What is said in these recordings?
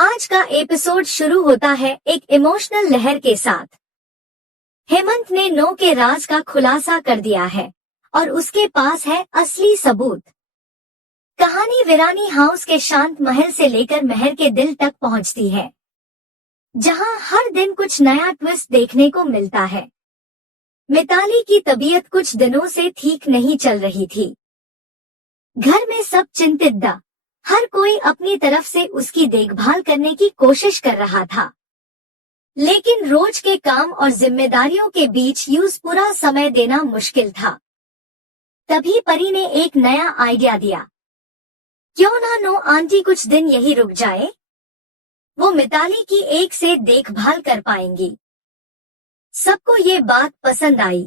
आज का एपिसोड शुरू होता है एक इमोशनल लहर के साथ। हेमंत ने नो के राज का खुलासा कर दिया है और उसके पास है असली सबूत। कहानी वीरानी हाउस के शांत महल से लेकर महर के दिल तक पहुंचती है, जहां हर दिन कुछ नया ट्विस्ट देखने को मिलता है। मिताली की तबीयत कुछ दिनों से ठीक नहीं चल रही थी। घर में सब चिंतित था, हर कोई अपनी तरफ से उसकी देखभाल करने की कोशिश कर रहा था, लेकिन रोज के काम और जिम्मेदारियों के बीच यूज पूरा समय देना मुश्किल था। तभी परी ने एक नया आइडिया दिया। क्यों ना नो आंटी कुछ दिन यही रुक जाए, वो मिताली की एक से देखभाल कर पाएंगी। सबको ये बात पसंद आई।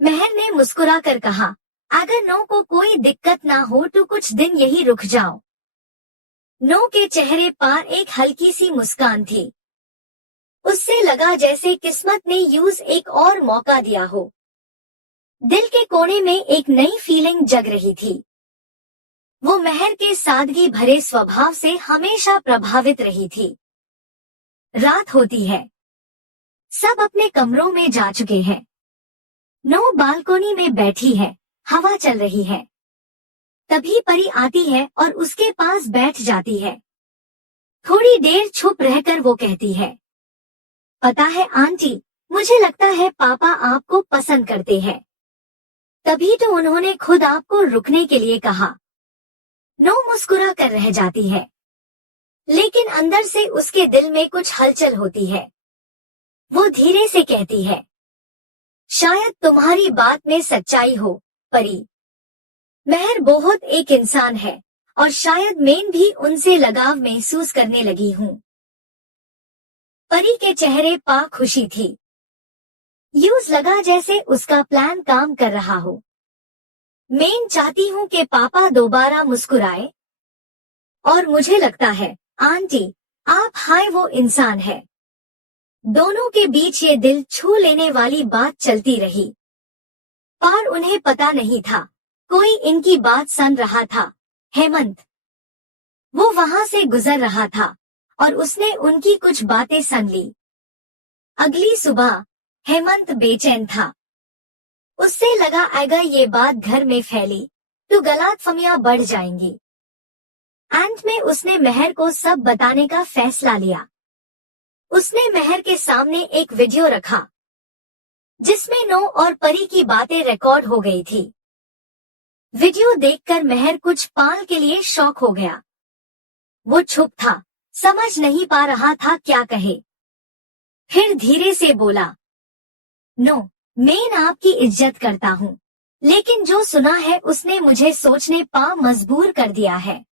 महर ने मुस्कुराकर कहा, अगर नो को कोई दिक्कत ना हो तो कुछ दिन यही रुक जाओ। नो के चेहरे पर एक हल्की सी मुस्कान थी। उससे लगा जैसे किस्मत ने यूज एक और मौका दिया हो। दिल के कोने में एक नई फीलिंग जग रही थी। वो महर के सादगी भरे स्वभाव से हमेशा प्रभावित रही थी। रात होती है, सब अपने कमरों में जा चुके हैं। नो बालकोनी में बैठी है, हवा चल रही है। तभी परी आती है और उसके पास बैठ जाती है। थोड़ी देर चुप रहकर वो कहती है, पता है आंटी, मुझे लगता है पापा आपको पसंद करते हैं। तभी तो उन्होंने खुद आपको रुकने के लिए कहा। नो मुस्कुरा कर रह जाती है, लेकिन अंदर से उसके दिल में कुछ हलचल होती है। वो धीरे से कहती है, शायद तुम्हारी बात में सच्चाई हो परी। महर बहुत एक इंसान है और शायद मैं भी उनसे लगाव महसूस करने लगी हूँ। परी के चेहरे पर खुशी थी। यूज लगा जैसे उसका प्लान काम कर रहा हो। मैं चाहती हूँ कि पापा दोबारा मुस्कुराए, और मुझे लगता है आंटी आप हाय वो इंसान है। दोनों के बीच ये दिल छू लेने वाली बात चलती रही, पर उन्हें पता नहीं था कोई इनकी बात सुन रहा था। हेमंत, वो वहां से गुजर रहा था और उसने उनकी कुछ बातें सुन ली। अगली सुबह हेमंत बेचैन था। उससे लगा अगर ये बात घर में फैली तो गलतफहमियां बढ़ जाएंगी। अंत में उसने महर को सब बताने का फैसला लिया। उसने महर के सामने एक वीडियो रखा, जिसमें नो और परी की बातें रिकॉर्ड हो गई थी। वीडियो देखकर महर कुछ पल के लिए शॉक हो गया। वो चुप था, समझ नहीं पा रहा था क्या कहे। फिर धीरे से बोला, नो, मैं आपकी इज्जत करता हूँ, लेकिन जो सुना है उसने मुझे सोचने पर मजबूर कर दिया है।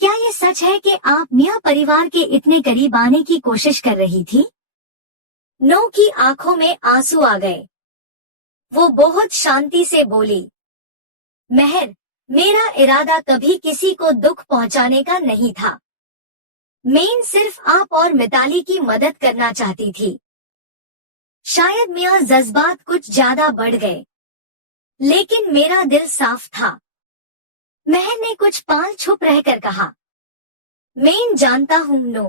क्या ये सच है कि आप मियां परिवार के इतने करीब आने की कोशिश कर रही थी? नो की आंखों में आंसू आ गए। वो बहुत शांति से बोली, महर, मेरा इरादा कभी किसी को दुख पहुंचाने का नहीं था। मैं सिर्फ आप और मिताली की मदद करना चाहती थी। शायद मियां जज्बात कुछ ज्यादा बढ़ गए, लेकिन मेरा दिल साफ था। महर ने कुछ पल चुप रहकर कहा, मैं जानता हूँ नो,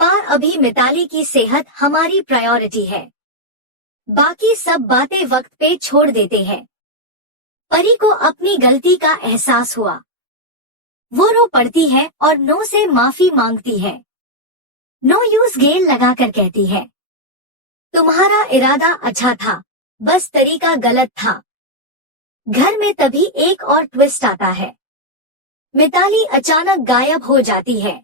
पर अभी मिताली की सेहत हमारी प्रायोरिटी है। बाकी सब बातें वक्त पे छोड़ देते हैं। परी को अपनी गलती का एहसास हुआ। वो रो पड़ती है और नो से माफी मांगती है। नो यूज गेल लगाकर कहती है, तुम्हारा इरादा अच्छा था, बस तरीका गलत था। घर में तभी एक और ट्विस्ट आता है। मिताली अचानक गायब हो जाती है।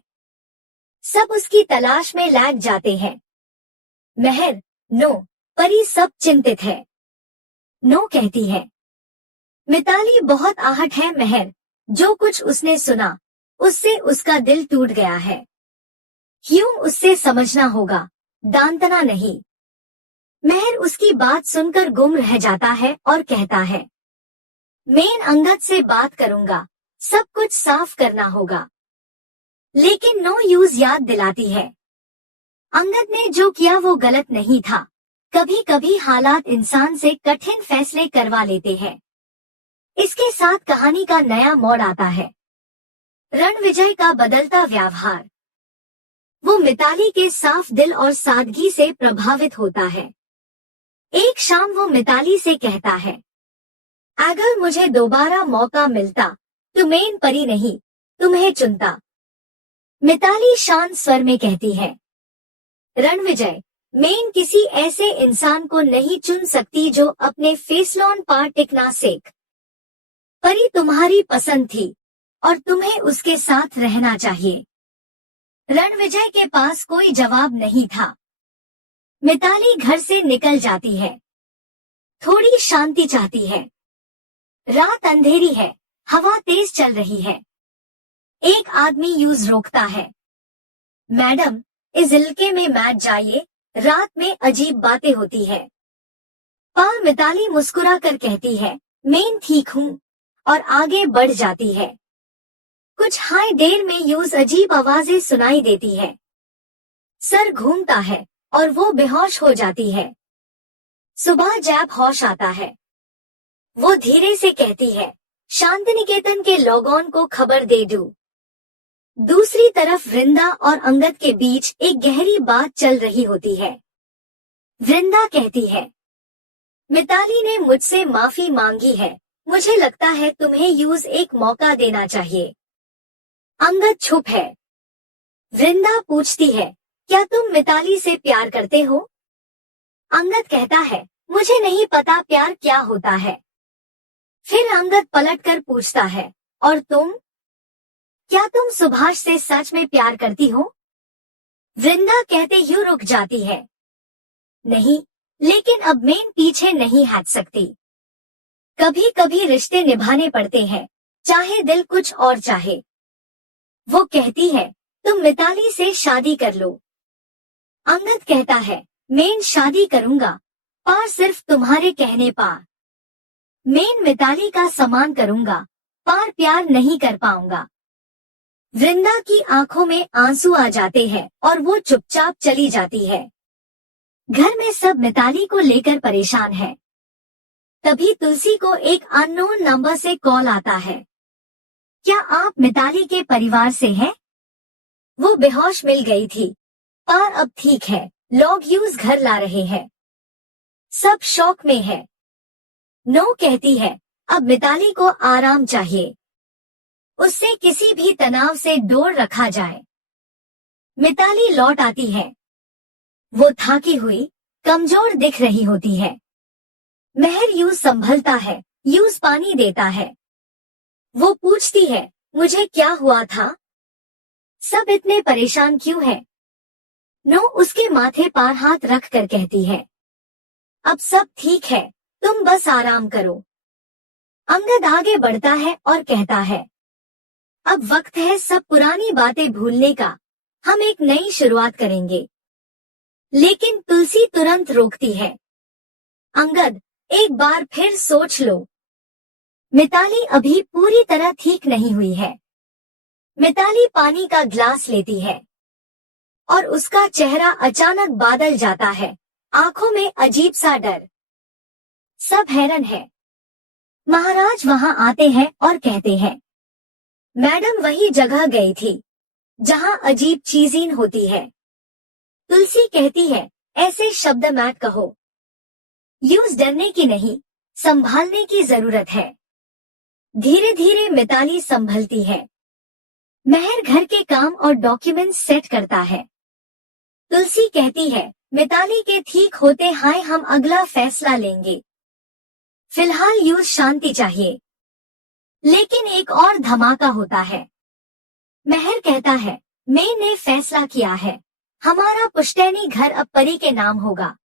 सब उसकी तलाश में लग जाते हैं। महर, नो, परी सब चिंतित है। नो कहती है, मिताली बहुत आहट है महर, जो कुछ उसने सुना उससे उसका दिल टूट गया है। क्यों उससे समझना होगा, दांतना नहीं। महर उसकी बात सुनकर गुम रह जाता है और कहता है, मैं अंगद से बात करूंगा, सब कुछ साफ करना होगा। लेकिन नो यूज याद दिलाती है, अंगद ने जो किया वो गलत नहीं था। कभी कभी हालात इंसान से कठिन फैसले करवा लेते हैं। इसके साथ कहानी का नया मोड़ आता है। रणविजय का बदलता व्यवहार। वो मिताली के साफ दिल और सादगी से प्रभावित होता है। एक शाम वो मिताली से कहता है, अगर मुझे दोबारा मौका मिलता तो मेन परी नहीं, तुम्हें चुनता। मिताली शांत स्वर में कहती है, रणविजय, मेन किसी ऐसे इंसान को नहीं चुन सकती जो अपने फैसलों पर टिकना सीख। परी तुम्हारी पसंद थी और तुम्हें उसके साथ रहना चाहिए। रणविजय के पास कोई जवाब नहीं था। मिताली घर से निकल जाती है। थोड़ी शांति चाहती है। रात अंधेरी है, हवा तेज चल रही है। एक आदमी यूज रोकता है, मैडम, इस इलाके में मत जाइए, रात में अजीब बातें होती है। पर मिताली मुस्कुरा कर कहती है, मैं ठीक हूँ, और आगे बढ़ जाती है। कुछ हाई देर में यूज अजीब आवाजें सुनाई देती है। सर घूमता है और वो बेहोश हो जाती है। सुबह जब होश आता है, वो धीरे से कहती है, शांतिनिकेतन के लोगों को खबर दे दूं। दूसरी तरफ वृंदा और अंगद के बीच एक गहरी बात चल रही होती है। वृंदा कहती है, मिताली ने मुझसे माफी मांगी है, मुझे लगता है तुम्हें यूज एक मौका देना चाहिए। अंगद चुप है। वृंदा पूछती है, क्या तुम मिताली से प्यार करते हो? अंगद कहता है, मुझे नहीं पता प्यार क्या होता है। फिर अंगद पलटकर पूछता है, और तुम? क्या तुम सुभाष से सच में प्यार करती हो? वृंदा कहते ही रुक जाती है। नहीं, लेकिन अब मैं पीछे नहीं हट सकती। कभी कभी रिश्ते निभाने पड़ते हैं, चाहे दिल कुछ और चाहे। वो कहती है, तुम मिताली से शादी कर लो। अंगद कहता है, मैं शादी करूंगा, पर सिर्फ तुम्हारे कहने पर। मैं मिताली का सम्मान करूंगा, पर प्यार नहीं कर पाऊंगा। वृंदा की आंखों में आंसू आ जाते हैं और वो चुपचाप चली जाती है। घर में सब मिताली को लेकर परेशान है। तभी तुलसी को एक अननोन नंबर से कॉल आता है। क्या आप मिताली के परिवार से हैं? वो बेहोश मिल गई थी, पर अब ठीक है, लोग यूज घर ला रहे हैं। सब शौक में है। नो कहती है, अब मिताली को आराम चाहिए। उससे किसी भी तनाव से दूर रखा जाए। मिताली लौट आती है। वो थाकी हुई, कमजोर दिख रही होती है। महर यूज संभलता है, यूज पानी देता है। वो पूछती है, मुझे क्या हुआ था? सब इतने परेशान क्यों है? नो उसके माथे पर हाथ रख कर कहती है, अब सब ठीक है, तुम बस आराम करो। अंगद आगे बढ़ता है और कहता है, अब वक्त है सब पुरानी बातें भूलने का, हम एक नई शुरुआत करेंगे। लेकिन तुलसी तुरंत रोकती है। अंगद, एक बार फिर सोच लो। मिताली अभी पूरी तरह ठीक नहीं हुई है। मिताली पानी का ग्लास लेती है और उसका चेहरा अचानक बादल जाता है, आंखों में अजीब सा डर। सब हैरान है। महाराज वहां आते हैं और कहते हैं, मैडम वही जगह गई थी जहां अजीब चीजें होती है। तुलसी कहती है, ऐसे शब्द मत कहो। यूज डरने की नहीं, संभालने की जरूरत है। धीरे धीरे मिताली संभलती है। महर घर के काम और डॉक्यूमेंट्स सेट करता है। तुलसी कहती है, मिताली के ठीक होते हाय हम अगला फैसला लेंगे। फिलहाल यूज शांति चाहिए। लेकिन एक और धमाका होता है। महर कहता है, मैंने फैसला किया है, हमारा पुश्तैनी घर अब परी के नाम होगा।